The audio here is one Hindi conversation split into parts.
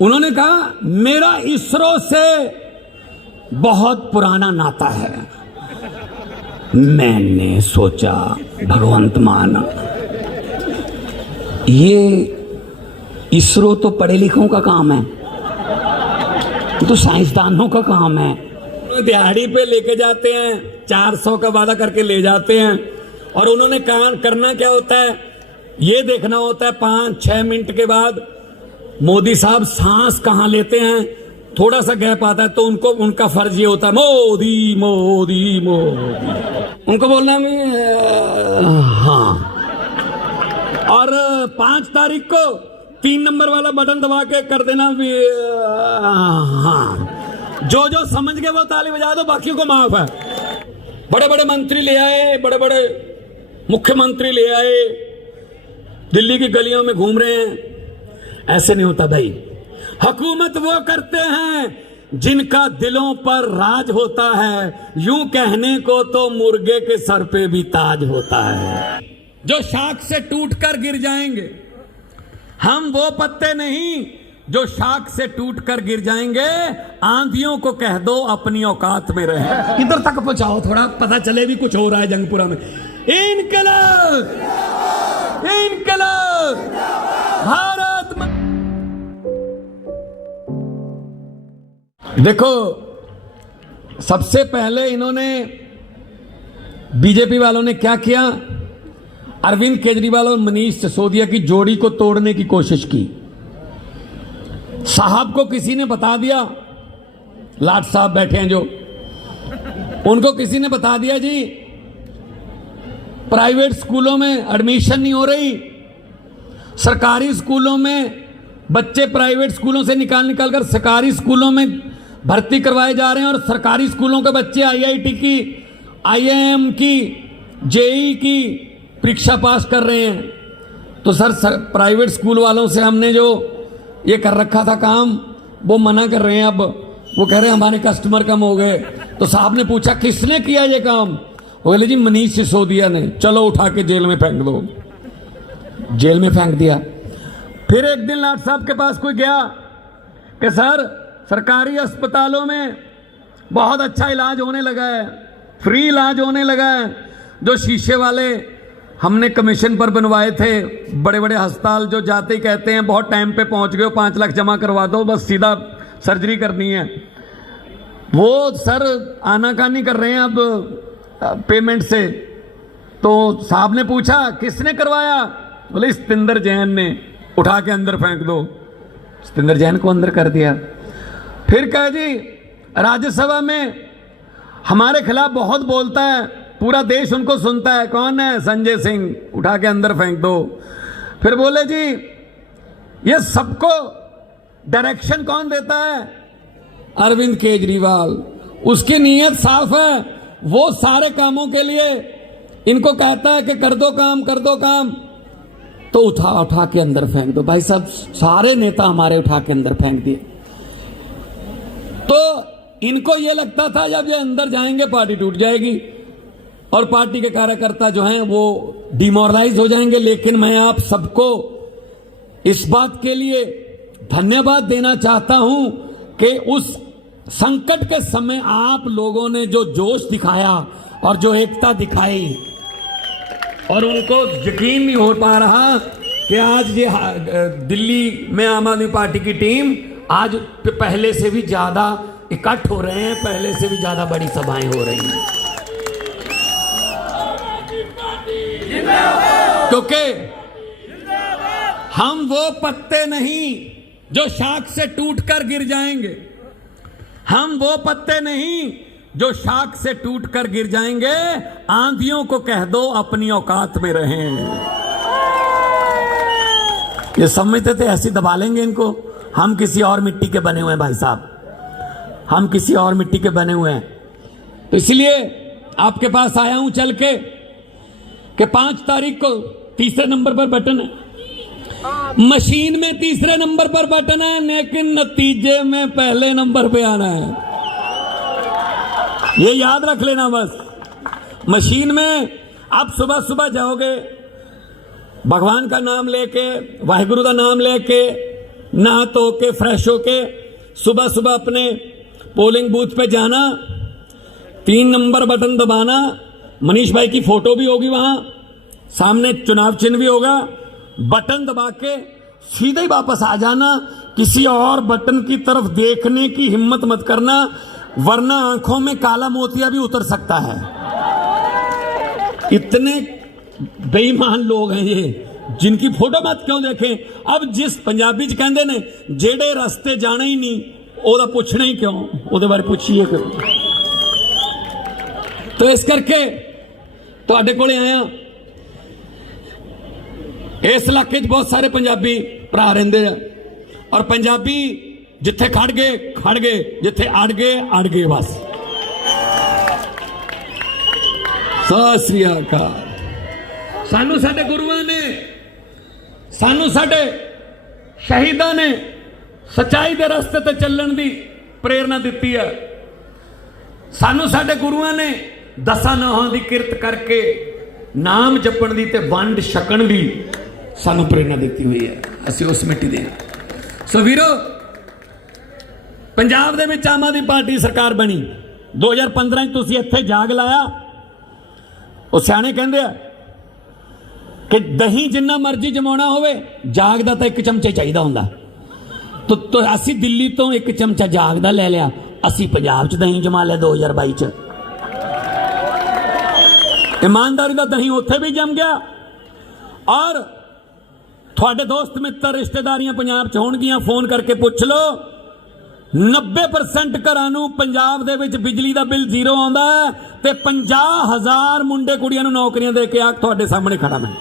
उन्होंने कहा मेरा इसरो से बहुत पुराना नाता है। मैंने सोचा भगवंत माना, ये इसरो तो पढ़े लिखों का काम है, तो साइंसदानों का काम है। दिहाड़ी पे लेके जाते हैं, 400 का वादा करके ले जाते हैं, और उन्होंने करना क्या होता है, ये देखना होता है 5-6 मिनट के बाद मोदी साहब सांस कहां लेते हैं, थोड़ा सा गैप आता है तो उनका फर्ज ये होता है मोदी मोदी मोदी, उनको बोलना हाँ। और 5 तारीख को 3 नंबर वाला बटन दबा के कर देना भी हाँ। जो समझ गए वो ताली बजा दो, बाकियों को माफ है। बड़े बड़े मंत्री ले आए, बड़े बड़े मुख्यमंत्री ले आए, दिल्ली की गलियों में घूम रहे हैं। ऐसे नहीं होता भाई। हुकूमत वो करते हैं जिनका दिलों पर राज होता है, यूं कहने को तो मुर्गे के सर पे भी ताज होता है। जो शाख से टूटकर गिर जाएंगे, हम वो पत्ते नहीं जो शाख से टूटकर गिर जाएंगे। आंधियों को कह दो अपनी औकात में रहे। इधर तक पहुंचाओ, थोड़ा पता चले भी कुछ हो रहा है जंगपुरा में। इनकलाब इनकलाब भारत में। देखो, सबसे पहले इन्होंने बीजेपी वालों ने क्या किया, अरविंद केजरीवाल और मनीष सिसोदिया की जोड़ी को तोड़ने की कोशिश की। साहब को किसी ने बता दिया, लाट साहब बैठे हैं जो, उनको किसी ने बता दिया जी प्राइवेट स्कूलों में एडमिशन नहीं हो रही, सरकारी स्कूलों में बच्चे प्राइवेट स्कूलों से निकाल कर सरकारी स्कूलों में भर्ती करवाए जा रहे हैं, और सरकारी स्कूलों के बच्चे आईआईटी की, आईआईएम की, जेईई की परीक्षा पास कर रहे हैं। तो सर प्राइवेट स्कूल वालों से हमने जो ये कर रखा था काम, वो मना कर रहे हैं। अब वो कह रहे हैं हमारे कस्टमर कम हो गए। तो साहब ने पूछा किसने किया ये काम, वो बोले जी मनीष सिसोदिया ने। चलो उठा के जेल में फेंक दो। जेल में फेंक दिया। फिर एक दिन लाट साहब के पास कोई गया कि सर सरकारी अस्पतालों में बहुत अच्छा इलाज होने लगा है, फ्री इलाज होने लगा है। जो शीशे वाले हमने कमीशन पर बनवाए थे बड़े बड़े अस्पताल, जो जाते ही कहते हैं बहुत टाइम पे पहुंच गए हो, 5 लाख जमा करवा दो, बस सीधा सर्जरी करनी है, वो सर आनाकानी कर रहे हैं अब पेमेंट से। तो साहब ने पूछा किसने करवाया, बोले सतिंदर जैन ने। उठा के अंदर फेंक दो। सतिंदर जैन को अंदर कर दिया। फिर कहे जी राज्यसभा में हमारे खिलाफ बहुत बोलता है, पूरा देश उनको सुनता है, कौन है, संजय सिंह। उठा के अंदर फेंक दो। फिर बोले जी ये सबको डायरेक्शन कौन देता है, अरविंद केजरीवाल। उसकी नीयत साफ है, वो सारे कामों के लिए इनको कहता है कि कर दो काम कर दो काम, तो उठा के अंदर फेंक दो। भाई साहब सारे नेता हमारे उठा के अंदर फेंक दिए। तो इनको ये लगता था जब ये अंदर जाएंगे पार्टी टूट जाएगी और पार्टी के कार्यकर्ता जो हैं वो डिमोरलाइज हो जाएंगे। लेकिन मैं आप सबको इस बात के लिए धन्यवाद देना चाहता हूं कि उस संकट के समय आप लोगों ने जो जोश दिखाया और जो एकता दिखाई, और उनको यकीन नहीं हो पा रहा कि आज ये दिल्ली में आम आदमी पार्टी की टीम आज पहले से भी ज्यादा इकट्ठ हो रहे हैं, पहले से भी ज्यादा बड़ी सभाएं हो रही हैं। क्योंकि हम वो पत्ते नहीं जो शाख से टूटकर गिर जाएंगे, हम वो पत्ते नहीं जो शाख से टूटकर गिर जाएंगे। आंधियों को कह दो अपनी औकात में रहें। ये समझते थे ऐसे दबा लेंगे इनको, हम किसी और मिट्टी के बने हुए हैं भाई साहब, हम किसी और मिट्टी के बने हुए हैं। तो इसलिए आपके पास आया हूं चल के कि 5 तारीख को तीसरे नंबर पर बटन है, मशीन में तीसरे नंबर पर बटन है, लेकिन नतीजे में पहले नंबर पे आना है। ये याद रख लेना बस। मशीन में आप सुबह सुबह जाओगे, भगवान का नाम लेके, वाहिगुरु का नाम लेके, नहा धो के फ्रेश होके सुबह सुबह अपने पोलिंग बूथ पे जाना, 3 नंबर बटन दबाना, मनीष भाई की फोटो भी होगी वहां, सामने चुनाव चिन्ह भी होगा, बटन दबा के सीधे ही वापस आ जाना। किसी और बटन की तरफ देखने की हिम्मत मत करना, वरना आंखों में काला मोतिया भी उतर सकता है। इतने बेईमान लोग हैं ये, जिनकी फोटो मत क्यों देखें। अब जिस पंजाबी च कहते ने जेड़े रास्ते जाना ही नहीं ओदा पुछना ही क्यों, ओदे बारे पुछिए क्यों। तो इस करके तुहाडे कोले आया। इस इलाके बहुत सारे पंजाबी भरा रहिंदे आ, और पंजाबी जिथे खड़ गए, जिथे अड़ गए बस। सत श्री अकाल। सानू साडे गुरुआं ने, सानू साडे शहीदां ने सच्चाई दे रस्ते ते चलण दी प्रेरणा दित्ती है। सानू साडे गुरुआं ने 10 नौहां दी किरत करके नाम जपण दी ते वंड छकण दी सानू प्रेरणा दित्ती हुई है। असीं उस मिट्टी दे। सो वीरो, पंजाब दे विच आम आदमी पार्टी सरकार बनी 2015 च तुसीं इत्थे जाग लाया। ਉਹ ਸਿਆਣੇ ਕਹਿੰਦੇ ਆ ਕਿ ਦਹੀਂ ਜਿੰਨਾ ਮਰਜ਼ੀ ਜਮਾਉਣਾ ਹੋਵੇ ਜਾਗ ਦਾ ਤਾਂ 1 ਚਮਚਾ ਚਾਹੀਦਾ ਹੁੰਦਾ। तो ਅਸੀਂ ਦਿੱਲੀ ਤੋਂ 1 ਚਮਚਾ ਜਾਗ ਦਾ ਲੈ ਲਿਆ, ਅਸੀਂ ਪੰਜਾਬ 'ਚ ਦਹੀਂ ਜਮਾ ਲਿਆ 2022 'ਚ। ईमानदारी का दही उत्थे भी जम गया। और थोड़े दोस्त मित्र रिश्तेदारियां पंजाब च होणगियां, फोन करके पूछ लो 90% घरां नूं पंजाब दे विच बिजली का बिल 0 आउंदा है ते 50,000 मुंडे कुड़ियां नूं नौकरियां दे के आ तुहाडे सामने खड़ा मैं।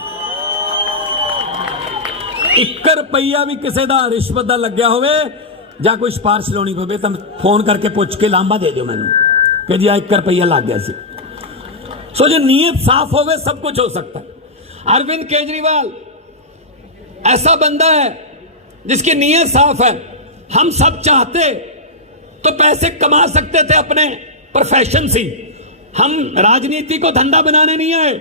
1 रुपया भी किसी का रिश्वत का लग्या होवे जां कोई सिफारिश लाउणी होवे तां फोन करके पूछ के लांबा दे दिओ मैनूं कि जी 1 रुपया लग गया सी। सो जो नीयत साफ होवे सब कुछ हो सकता है। अरविंद केजरीवाल ऐसा बंदा है जिसकी नीयत साफ है। हम सब चाहते तो पैसे कमा सकते थे अपने प्रोफेशन से। हम राजनीति को धंधा बनाने नहीं आए,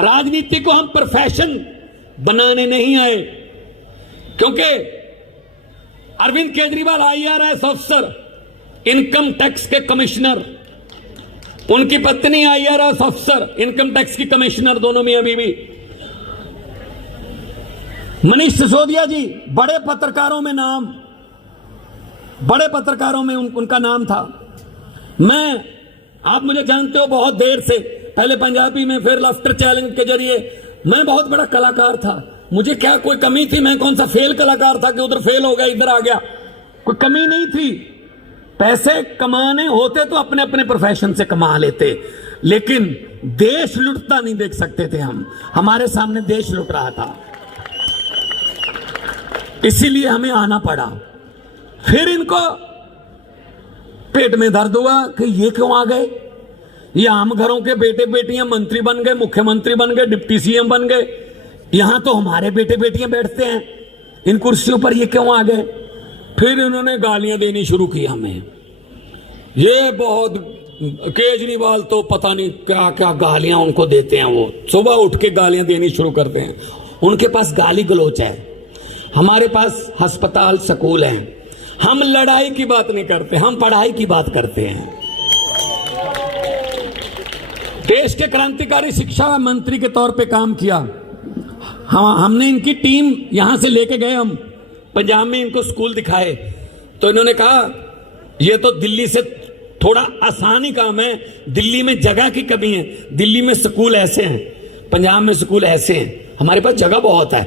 राजनीति को हम प्रोफेशन बनाने नहीं आए। क्योंकि अरविंद केजरीवाल IRS अफसर, इनकम टैक्स के कमिश्नर, उनकी पत्नी IRS अफसर, इनकम टैक्स की कमिश्नर, दोनों मियां बीवी। मनीष सिसोदिया जी बड़े पत्रकारों में नाम, बड़े पत्रकारों में उनका नाम था। मैं, आप मुझे जानते हो बहुत देर से, पहले पंजाबी में फिर लाफ्टर चैलेंज के जरिए, मैं बहुत बड़ा कलाकार था। मुझे क्या कोई कमी थी? मैं कौन सा फेल कलाकार था कि उधर फेल हो गया इधर आ गया? कोई कमी नहीं थी। पैसे कमाने होते तो अपने अपने प्रोफेशन से कमा लेते, लेकिन देश लुटता नहीं देख सकते थे हम। हमारे सामने देश लुट रहा था, इसीलिए हमें आना पड़ा। फिर इनको पेट में दर्द हुआ कि ये क्यों आ गए? ये आम घरों के बेटे बेटियां मंत्री बन गए, मुख्यमंत्री बन गए, डिप्टी CM बन गए। यहां तो हमारे बेटे बेटियां बैठते हैं इन कुर्सियों पर, ये क्यों आ गए? फिर इन्होंने गालियां देनी शुरू की हमें। ये बहुत, केजरीवाल तो पता नहीं क्या क्या गालियां उनको देते हैं। वो सुबह उठ के गालियां देनी शुरू करते हैं। उनके पास गाली गलोच है, हमारे पास अस्पताल स्कूल हैं। हम लड़ाई की बात नहीं करते, हम पढ़ाई की बात करते हैं। देश के क्रांतिकारी शिक्षा मंत्री के तौर पे काम किया। हमने इनकी टीम यहां से लेके गए, हम पंजाब में इनको स्कूल दिखाए, तो इन्होंने कहा ये तो दिल्ली से थोड़ा आसान ही काम है, दिल्ली में जगह की कमी है, दिल्ली में स्कूल ऐसे हैं, पंजाब में स्कूल ऐसे हैं, हमारे पास जगह बहुत है।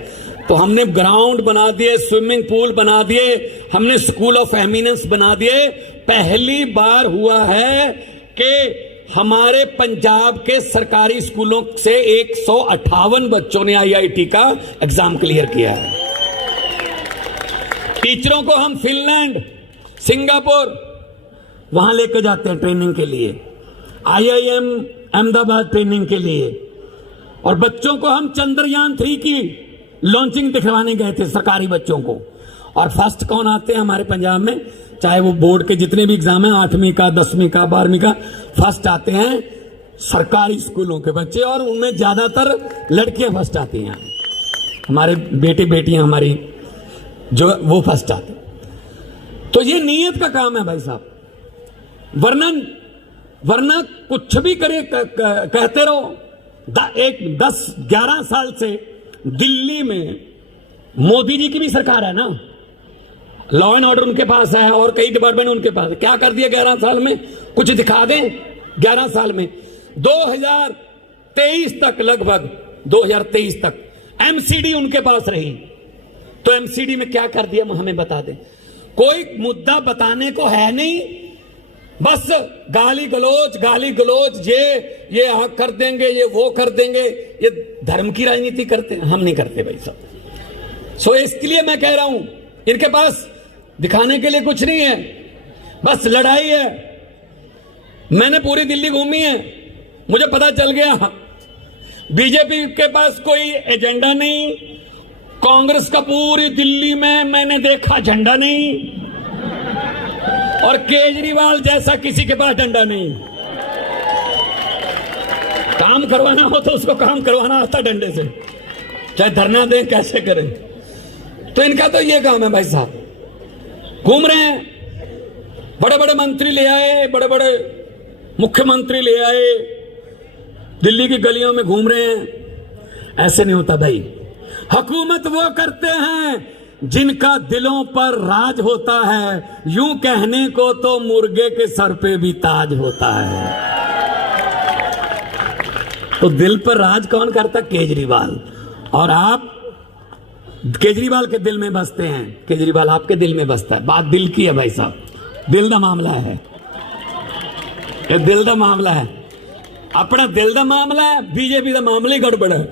तो हमने ग्राउंड बना दिए, स्विमिंग पूल बना दिए, हमने स्कूल ऑफ एमिनेंस बना दिए। पहली बार हुआ है कि हमारे पंजाब के सरकारी स्कूलों से 158 बच्चों ने IIT का एग्जाम क्लियर किया है। टीचरों को हम फिनलैंड, सिंगापुर वहां लेकर जाते हैं ट्रेनिंग के लिए, IIM अहमदाबाद ट्रेनिंग के लिए। और बच्चों को हम चंद्रयान 3 की लॉन्चिंग दिखवाने गए थे सरकारी बच्चों को। और फर्स्ट कौन आते हैं हमारे पंजाब में, चाहे वो बोर्ड के जितने भी एग्जाम हैं, 8वीं का, 10वीं का, 12वीं का, फर्स्ट आते हैं सरकारी स्कूलों के बच्चे, और उनमें ज्यादातर लड़कियां फर्स्ट आती हैं। हमारे बेटे बेटियां हमारी जो वो फंस जाते। तो ये नीयत का काम है भाई साहब, वरना कुछ भी करे कहते रहो। 10-11 साल से दिल्ली में मोदी जी की भी सरकार है ना, लॉ एंड ऑर्डर उनके पास है और कई डिपार्टमेंट उनके पास है। क्या कर दिया 11 साल में, कुछ दिखा दें। 11 साल में 2023 तक, लगभग 2023 तक एमसीडी उनके पास रही। तो एमसीडी में क्या कर दिया हमें बता दें। कोई मुद्दा बताने को है नहीं, बस गाली गलोच, ये आग कर देंगे, ये वो कर देंगे। ये धर्म की राजनीति करते हैं, हम नहीं करते भाई साहब। सो इसके लिए मैं कह रहा हूं, इनके पास दिखाने के लिए कुछ नहीं है, बस लड़ाई है। मैंने पूरी दिल्ली घूमी है, मुझे पता चल गया बीजेपी के पास कोई एजेंडा नहीं, कांग्रेस का पूरी दिल्ली में मैंने देखा झंडा नहीं, और केजरीवाल जैसा किसी के पास डंडा नहीं। काम करवाना हो तो उसको काम करवाना आता डंडे से, चाहे धरना दें कैसे करें। तो इनका तो ये काम है भाई साहब, घूम रहे हैं, बड़े बड़े मंत्री ले आए, बड़े बड़े मुख्यमंत्री ले आए, दिल्ली की गलियों में घूम रहे हैं। ऐसे नहीं होता भाई। हुकूमत वो करते हैं जिनका दिलों पर राज होता है, यूं कहने को तो मुर्गे के सर पे भी ताज होता है। तो दिल पर राज कौन करता? केजरीवाल। और आप केजरीवाल के दिल में बसते हैं, केजरीवाल आपके दिल में बसता है। बात दिल की है भाई साहब, दिल दा मामला है, ये दिल दा मामला है, अपना दिल दा मामला है, बीजेपी का मामला ही गड़बड़ है।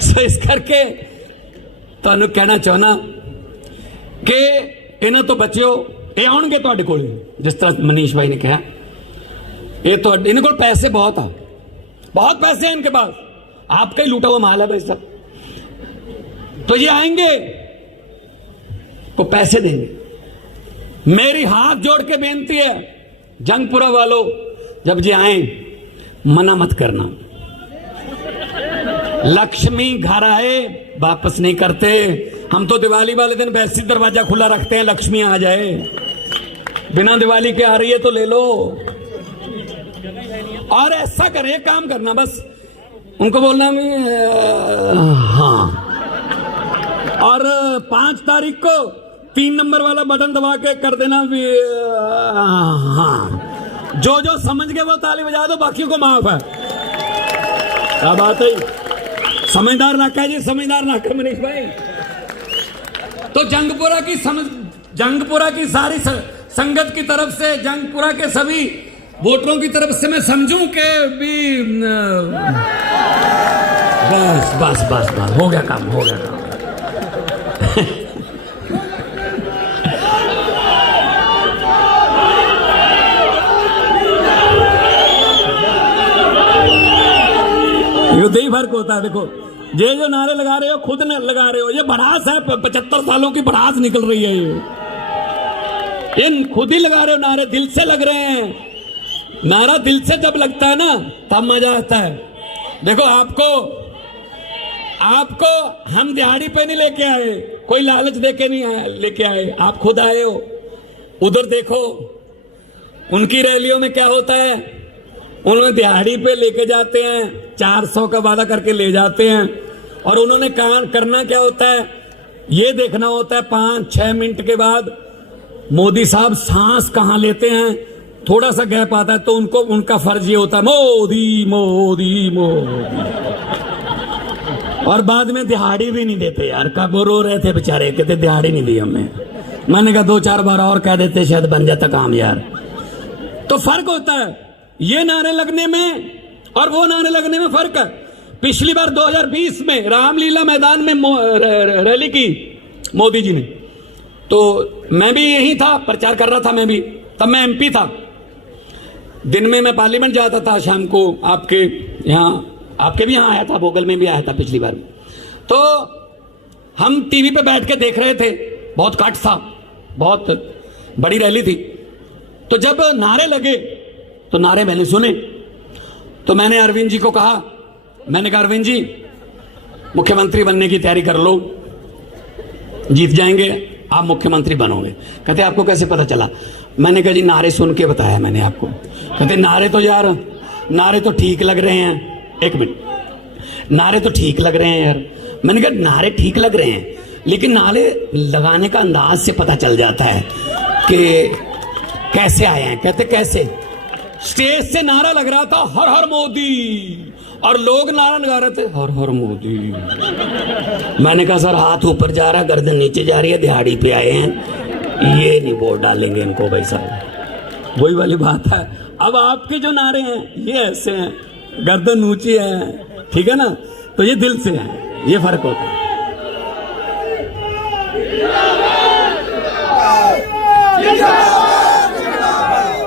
सो इस करके ਤੁਹਾਨੂੰ ਕਹਿਣਾ ਚਾਹਨਾ कि ਇਹਨਾਂ ਤੋਂ बचियो, ये ਆਉਣਗੇ ਤੁਹਾਡੇ ਕੋਲ। जिस तरह मनीष भाई ने कहा, ये तो इनके कोल पैसे बहुत है, बहुत पैसे हैं इनके पास, आपका ही लूटा हुआ माल है भाई साहब। तो ये आएंगे तो पैसे देंगे। मेरी हाथ जोड़ के बेनती है जंगपुरा वालों, जब ये आए मना मत करना। लक्ष्मी घर आए वापस नहीं करते, हम तो दिवाली वाले दिन वैसे दरवाजा खुला रखते हैं, लक्ष्मी आ जाए। बिना दिवाली के आ रही है तो ले लो। और ऐसा करे, काम करना, बस उनको बोलना भी हाँ, और 5 तारीख को 3 नंबर वाला बटन दबा के कर देना भी हाँ। जो समझ गए वो ताली बजा दो, बाकियों को माफ है। क्या बात है, समझदार नाका जी, समझदार नाका मनीष भाई। तो जंगपुरा की सारी संगत की तरफ से, जंगपुरा के सभी वोटरों की तरफ से मैं समझूं कि भी बस हो गया काम। युद्ध ही फर्क होता है। देखो, ये जो नारे लगा रहे हो खुद लगा रहे हो, ये भड़ास है, 75 सालों की भड़ास निकल रही है। ये खुद ही लगा रहे हो नारे, दिल से लग रहे हैं। नारा दिल से जब लगता है ना तब मजा आता है। देखो, आपको हम दिहाड़ी पे नहीं लेके आए, कोई लालच देके नहीं लेके आए, आप खुद आए हो। उधर देखो उनकी रैलियों में क्या होता है, उन्होंने दिहाड़ी पे लेके जाते हैं, 400 का वादा करके ले जाते हैं। और उन्होंने करना क्या होता है, ये देखना होता है 5-6 मिनट के बाद मोदी साहब सांस कहां लेते हैं, थोड़ा सा गैप आता है तो उनका फर्ज ये होता है मोदी मोदी मोदी। और बाद में दिहाड़ी भी नहीं देते यार, कब रो रहे थे बेचारे, कहते दिहाड़ी नहीं दी हमें। मैंने कहा 2-4 बार और कह देते शायद बन जाता काम यार। तो फर्क होता है ये नारे लगने में और वो नारे लगने में, फर्क है। पिछली बार 2020 में रामलीला मैदान में रैली की मोदी जी ने, तो मैं भी यहीं था, प्रचार कर रहा था मैं भी, तब मैं एमपी था। दिन में मैं पार्लियामेंट जाता था, शाम को आपके भी यहाँ आया था, भोगल में भी आया था पिछली बार। तो हम टीवी पे बैठ के देख रहे थे, बहुत कट था, बहुत बड़ी रैली थी। तो जब नारे लगे तो नारे मैंने सुने, तो मैंने अरविंद जी को कहा, मैंने कहा अरविंद जी मुख्यमंत्री बनने की तैयारी कर लो। जीत जाएंगे, आप मुख्यमंत्री बनोगे। कहते आपको कैसे पता चला? मैंने कहा जी नारे सुन के बताया मैंने आपको। कहते नारे तो यार, नारे तो ठीक लग रहे हैं। एक मिनट, नारे तो ठीक लग रहे हैं यार। मैंने कहा नारे ठीक लग रहे हैं, लेकिन नारे लगाने का अंदाज से पता चल जाता है कि कैसे आए हैं। कहते कैसे? स्टेज से नारा लग रहा था हर हर मोदी, और लोग नारा लगा रहे थे हर हर मोदी। मैंने कहा सर हाथ ऊपर जा रहा है, गर्दन नीचे जा रही है, दिहाड़ी पे आए हैं, ये नहीं वोट डालेंगे इनको भाई साहब। वही वाली बात है। अब आपके जो नारे हैं ये ऐसे हैं, गर्दन ऊंची है, ठीक है ना, तो ये दिल से है, ये फर्क होता है।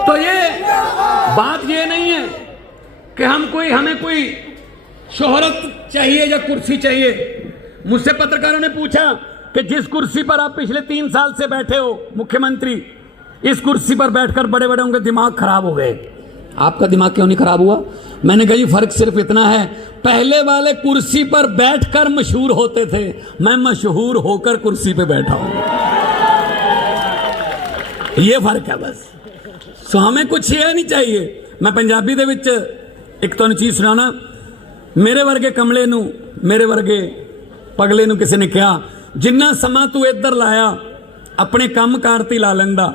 तो ये बात ये नहीं है कि हमें कोई शोहरत चाहिए या कुर्सी चाहिए। मुझसे पत्रकारों ने पूछा कि जिस कुर्सी पर आप पिछले 3 साल से बैठे हो मुख्यमंत्री, इस कुर्सी पर बैठकर बड़े बड़े उनके दिमाग खराब हो गए, आपका दिमाग क्यों नहीं खराब हुआ? मैंने कहा जी फर्क सिर्फ इतना है, पहले वाले कुर्सी पर बैठकर मशहूर होते थे, मैं मशहूर होकर कुर्सी पे बैठा हूं, ये फर्क है बस। सो हमें कुछ ये नहीं चाहिए। मैं पंजाबी दे विच एक तो चीज सुनाना। मेरे वर्गे कमले नू, मेरे वर्गे पगले नू किसी ने कहा, जिन्ना समा तू इधर लाया अपने कम कारती ला लेंदा,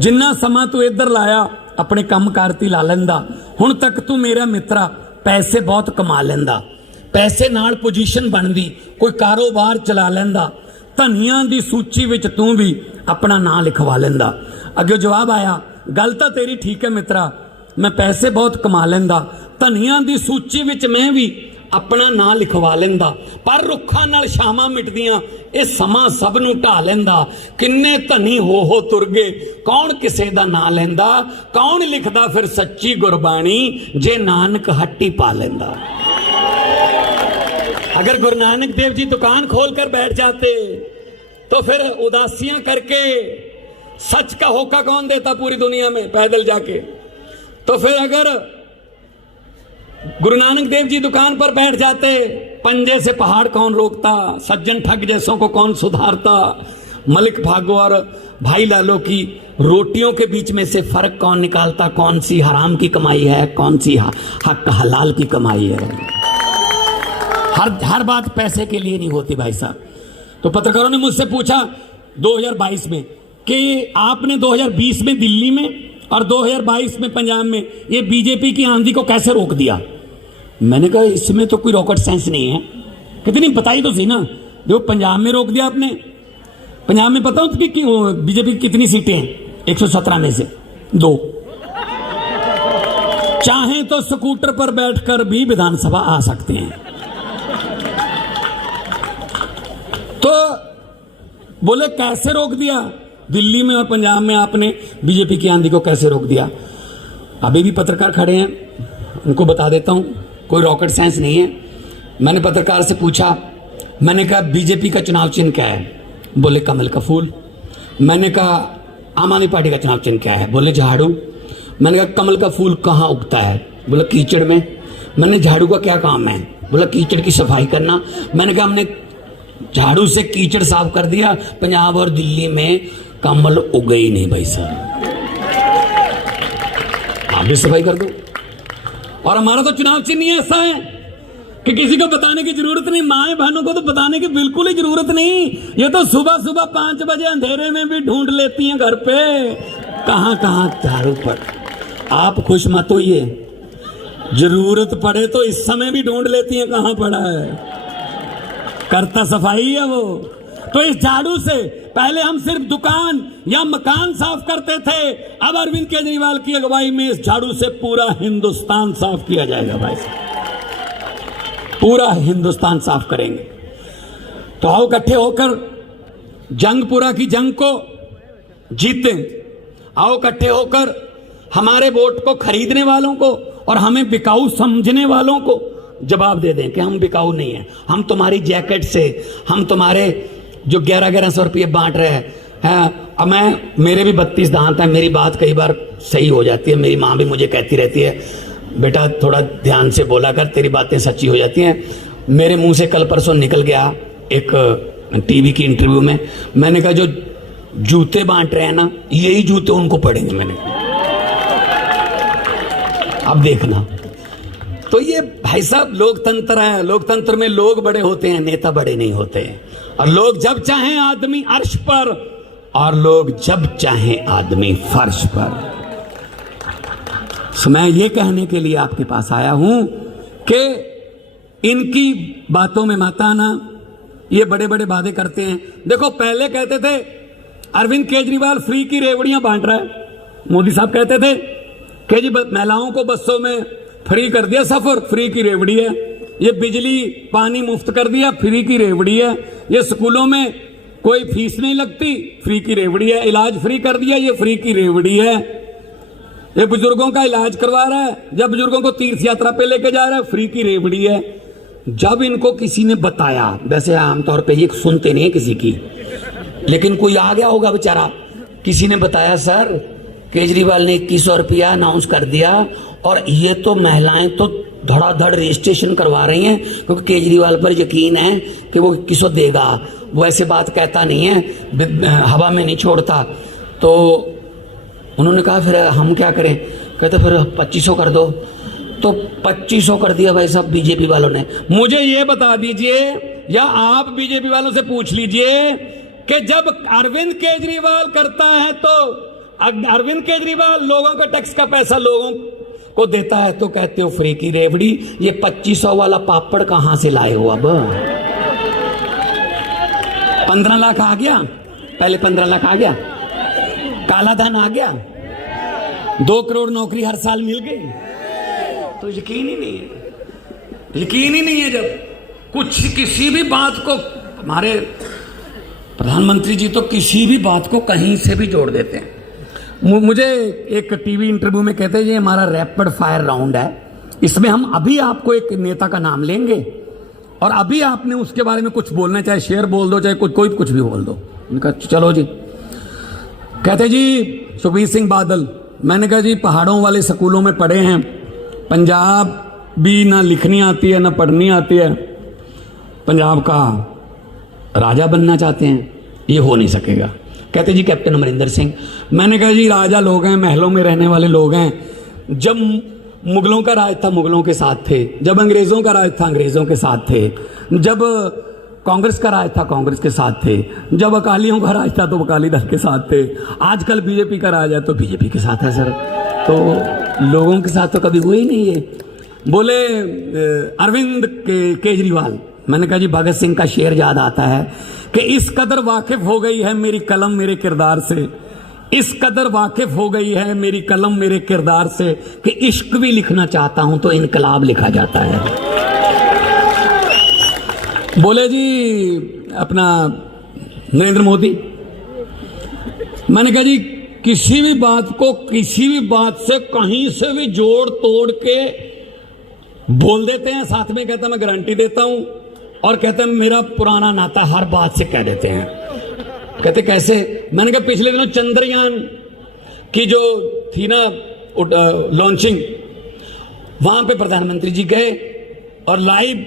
जिन्ना समा तू इधर लाया अपने कम कारती ला लेंदा, हुण तक तू मेरा मित्रा पैसे बहुत कमा लेंदा, पैसे नाल पोजीशन बनदी, कोई कारोबार चला लेंदा, धनिया दी सूची विच तू भी अपना नाम लिखवा लेंदा। अगे जवाब आया, गल तां तेरी ठीक है मित्रा, मैं पैसे बहुत कमा लेंदा, धनिया दी सूची विच मैं भी अपना नाम लिखवा लेंदा, पर रुखां नाल शामां मिटदियां ये समा सब नूं ढा लेंदा, किन्ने धनी हो तुर गए, कौन किसे दा नाम लेंदा, कौन लिखदा फिर सच्ची गुरबाणी, जे नानक हट्टी पा लेंदा। अगर गुरु नानक देव जी दुकान खोलकर बैठ जाते तो फिर उदासियां करके सच का होका कौन देता पूरी दुनिया में पैदल जाके? तो फिर अगर गुरु नानक देव जी दुकान पर बैठ जाते, पंजे से पहाड़ कौन रोकता, सज्जन ठग जैसों को कौन सुधारता, मलिक भागो और भाई लालो की रोटियों के बीच में से फर्क कौन निकालता, कौन सी हराम की कमाई है, कौन सी हक हलाल की कमाई है। हर बात पैसे के लिए नहीं होती भाई साहब। तो पत्रकारों ने मुझसे पूछा 2022 में कि आपने 2020 में दिल्ली में और 2022 में पंजाब में ये बीजेपी की आंधी को कैसे रोक दिया? मैंने कहा इसमें तो कोई रॉकेट साइंस नहीं है। कितनी बताई तो सही ना, देखो पंजाब में रोक दिया आपने। पंजाब में पता हो कि बीजेपी की कितनी सीटें हैं? 117 में से 2। चाहे तो स्कूटर पर बैठकर भी विधानसभा आ सकते हैं। तो बोले कैसे रोक दिया दिल्ली में और पंजाब में आपने बीजेपी की आंधी को, कैसे रोक दिया? अभी भी पत्रकार खड़े हैं, उनको बता देता हूं, कोई रॉकेट साइंस नहीं है। मैंने पत्रकार से पूछा, मैंने कहा बीजेपी का चुनाव चिन्ह क्या है? बोले कमल का फूल। मैंने कहा आम आदमी पार्टी का चुनाव चिन्ह क्या है? बोले झाड़ू। मैंने कहा कमल का फूल कहाँ उगता है? बोला कीचड़ में। मैंने झाड़ू का क्या काम है? बोला कीचड़ की सफाई करना। मैंने कहा हमने झाड़ू से कीचड़ साफ कर दिया, पंजाब और दिल्ली में कमल उगे ही नहीं भाई साहब, आप भी सफाई कर दो। और हमारा तो चुनाव चिन्ह ऐसा है कि किसी को बताने की जरूरत नहीं, माए बहनों को तो बताने की बिल्कुल ही जरूरत नहीं। ये तो सुबह सुबह 5 बजे अंधेरे में भी ढूंढ लेती हैं घर पे, कहां कहां झाड़ू पर। आप खुश मत होइए, जरूरत पड़े तो इस समय भी ढूंढ लेती हैं कहां पड़ा है, करता सफाई है वो। तो इस झाड़ू से पहले हम सिर्फ दुकान या मकान साफ करते थे, अब अरविंद केजरीवाल की अगुवाई में इस झाड़ू से पूरा हिंदुस्तान साफ किया जाएगा भाई साहब, पूरा हिंदुस्तान साफ करेंगे। तो आओ इकट्ठे होकर जंगपुरा की जंग को जीते। आओ इकट्ठे होकर हमारे वोट को खरीदने वालों को और हमें बिकाऊ समझने वालों को जवाब दे दें कि हम बिकाऊ नहीं है। हम तुम्हारी जैकेट से, हम तुम्हारे जो 1100 रुपये बांट रहे हैं, अब मेरे भी 32 दांत हैं, मेरी बात कई बार सही हो जाती है। मेरी माँ भी मुझे कहती रहती है बेटा थोड़ा ध्यान से बोला कर, तेरी बातें सच्ची हो जाती हैं। मेरे मुंह से कल परसों निकल गया एक टीवी की इंटरव्यू में, मैंने कहा जो जूते बांट रहे हैं ना, यही जूते उनको पड़ेंगे। मैंने कहा अब देखना। तो ये भाई साहब लोकतंत्र है, लोकतंत्र में लोग बड़े होते हैं, नेता बड़े नहीं होते हैं। और लोग जब चाहें आदमी अर्श पर, और लोग जब चाहें आदमी फर्श पर। तो मैं ये कहने के लिए आपके पास आया हूं कि इनकी बातों में मत आना। ये बड़े बड़े वादे करते हैं। देखो पहले कहते थे अरविंद केजरीवाल फ्री की रेवड़ियां बांट रहा है, मोदी साहब कहते थे कि जी महिलाओं को बसों में फ्री कर दिया सफर, फ्री की रेवड़ी है। ये बिजली पानी मुफ्त कर दिया, फ्री की रेवड़ी है। ये स्कूलों में कोई फीस नहीं लगती, फ्री की रेवड़ी है। इलाज फ्री कर दिया, ये फ्री की रेवड़ी है। ये बुजुर्गों का इलाज करवा रहा है, जब बुजुर्गों को तीर्थ यात्रा पे लेके जा रहा है, फ्री की रेवड़ी है। जब इनको किसी ने बताया, वैसे आमतौर पे ये सुनते नहीं किसी की, लेकिन कोई आ गया होगा बेचारा, किसी ने बताया सर केजरीवाल ने 2100 रुपया अनाउंस कर दिया और ये तो महिलाएं तो धड़ाधड़ रजिस्ट्रेशन करवा रही हैं, क्योंकि केजरीवाल पर यकीन है कि वो 2100 देगा। वो ऐसे बात कहता नहीं है, हवा में नहीं छोड़ता। तो उन्होंने कहा फिर हम क्या करें? कहते फिर 2500 कर दो। तो 2500 कर दिया भाई साहब बीजेपी वालों ने। मुझे ये बता दीजिए, या आप बीजेपी वालों से पूछ लीजिए कि जब अरविंद केजरीवाल करता है तो अरविंद केजरीवाल लोगों का टैक्स का पैसा लोगों को देता है तो कहते हो फ्री की रेवड़ी। ये 2500 वाला पापड़ कहां से लाए हो? अब 15 लाख आ गया, पहले 15 लाख आ गया, काला धन आ गया, 2 करोड़ नौकरी हर साल मिल गई। तो यकीन ही नहीं है, यकीन ही नहीं है। जब कुछ किसी भी बात को, हमारे प्रधानमंत्री जी तो किसी भी बात को कहीं से भी जोड़ देते हैं। मुझे एक टीवी इंटरव्यू में कहते हैं ये हमारा रैपिड फायर राउंड है, इसमें हम अभी आपको एक नेता का नाम लेंगे और अभी आपने उसके बारे में कुछ बोलना, चाहे शेर बोल दो, चाहे कुछ भी बोल दो। उनका चलो जी। कहते जी सुखबीर सिंह बादल। मैंने कहा जी पहाड़ों वाले स्कूलों में पढ़े हैं, पंजाब भी ना लिखनी आती है ना पढ़नी आती है, पंजाब का राजा बनना चाहते हैं, ये हो नहीं सकेगा। कहते जी कैप्टन अमरिंदर सिंह। मैंने कहा जी राजा लोग हैं, महलों में रहने वाले लोग हैं। जब मुगलों का राज था मुगलों के साथ थे, जब अंग्रेज़ों का राज था अंग्रेज़ों के साथ थे, जब कांग्रेस का राज था कांग्रेस के साथ थे, जब अकालियों का राज था तो अकाली दल के साथ थे, आजकल बीजेपी का राज है तो बीजेपी के साथ है सर। तो लोगों के साथ तो कभी हुआ ही नहीं है। बोले अरविंद केजरीवाल। मैंने कहा जी भगत सिंह का शेर याद आता है कि इस कदर वाकिफ हो गई है मेरी कलम मेरे किरदार से, इस कदर वाकिफ हो गई है मेरी कलम मेरे किरदार से कि इश्क भी लिखना चाहता हूं तो इनकलाब लिखा जाता है। बोले जी अपना नरेंद्र मोदी। मैंने कहा जी किसी भी बात को किसी भी बात से कहीं से भी जोड़ तोड़ के बोल देते हैं, साथ में कहता मैं गारंटी देता हूं, और कहते हैं मेरा पुराना नाता, हर बात से कह देते हैं। कहते कैसे? मैंने कहा पिछले दिनों चंद्रयान की जो थी ना लॉन्चिंग, वहां पे प्रधानमंत्री जी गए और लाइव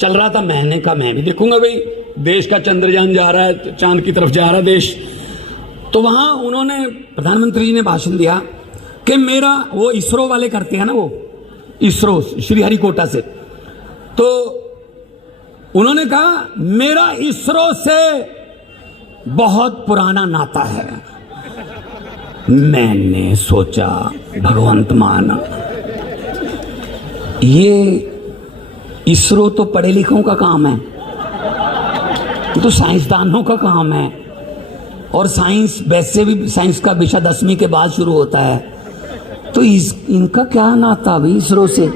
चल रहा था। मैंने कहा मैं भी देखूंगा भाई, देश का चंद्रयान जा रहा है, चांद की तरफ जा रहा है देश। तो वहां उन्होंने प्रधानमंत्री जी ने भाषण दिया कि मेरा, वो इसरो वाले करते हैं ना, वो इसरो श्रीहरिकोटा से, तो उन्होंने कहा मेरा इसरो से बहुत पुराना नाता है। मैंने सोचा भगवंत माना, ये इसरो तो पढ़े लिखों का काम है, तो साइंसदानों का काम है, और साइंस वैसे भी साइंस का विषय 10वीं के बाद शुरू होता है, तो इनका क्या नाता भाई इसरो से?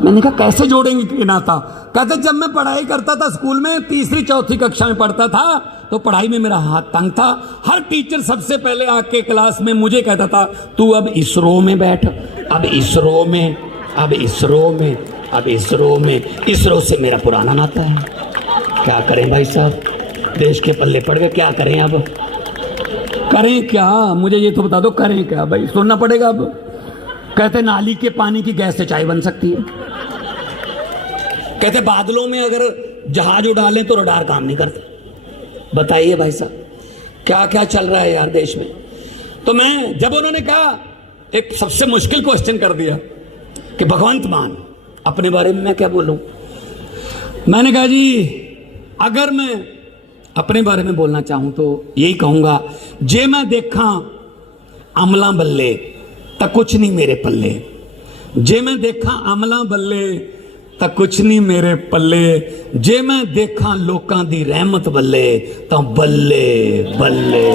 मैंने कहा कैसे जोड़ेंगे नाता? कहते जब मैं पढ़ाई करता था स्कूल में, 3री 4थी कक्षा में पढ़ता था, तो पढ़ाई में मेरा हाथ तंग था। हर टीचर सबसे पहले आके क्लास में मुझे कहता था तू अब इसरो में बैठ, अब इसरो में, अब इसरो में, अब इसरो में। इसरो से मेरा पुराना नाता है। क्या करें भाई साहब, देश के पल्ले पड़ गए, क्या करें अब? करें क्या? मुझे ये तो बता दो करें क्या भाई, सुनना पड़ेगा अब। कहते नाली के पानी की गैस से चाय बन सकती है। कहते बादलों में अगर जहाज उड़ा लें तो रडार काम नहीं करता। बताइए भाई साहब क्या क्या चल रहा है यार देश में। तो मैं जब उन्होंने कहा, एक सबसे मुश्किल क्वेश्चन कर दिया कि भगवंत मान अपने बारे में मैं क्या बोलूं, मैंने कहा जी अगर मैं अपने बारे में बोलना चाहूं तो यही कहूंगा, जे मैं देखा अमला बल्ले तो कुछ नहीं मेरे पल्ले, जे मैं देखा अमला बल्ले तो कुछ नहीं मेरे पल्ले, जे मैं देखा लोकां दी रहमत बल्ले तो बल्ले बल्ले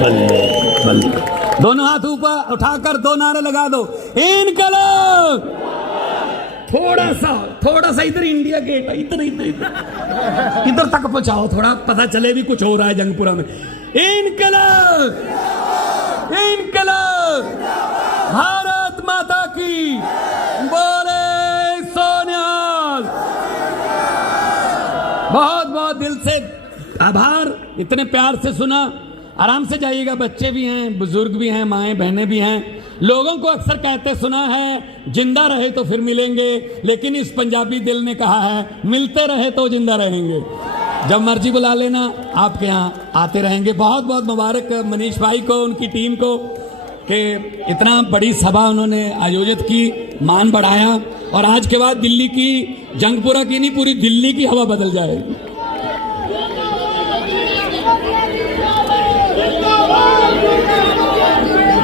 बल्ले बल्ले। दोनों हाथ ऊपर उठाकर दो नारे लगा दो, इनकलाब। थोड़ा सा इधर इंडिया गेट है, इधर तक पहुंचाओ, थोड़ा पता चले भी कुछ हो रहा है जंगपुरा में। इनकलाब इनकलाब, भारत माता की बोले सोनियाल। बहुत बहुत दिल से आभार, इतने प्यार से सुना। आराम से जाइएगा, बच्चे भी हैं, बुजुर्ग भी हैं, माएँ बहनें भी हैं। लोगों को अक्सर कहते सुना है जिंदा रहे तो फिर मिलेंगे, लेकिन इस पंजाबी दिल ने कहा है मिलते रहे तो जिंदा रहेंगे। जब मर्जी बुला लेना, आपके यहाँ आते रहेंगे। बहुत बहुत मुबारक मनीष भाई को, उनकी टीम को कि इतना बड़ी सभा उन्होंने आयोजित की, मान बढ़ाया। और आज के बाद दिल्ली की, जंगपुरा की नहीं पूरी दिल्ली की हवा बदल जाएगी।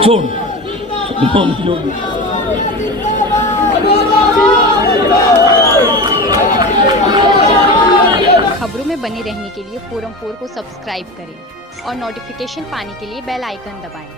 छोड़ खबरों में बने रहने के लिए फोरम 4 को सब्सक्राइब करें और नोटिफिकेशन पाने के लिए बेल आइकन दबाएं।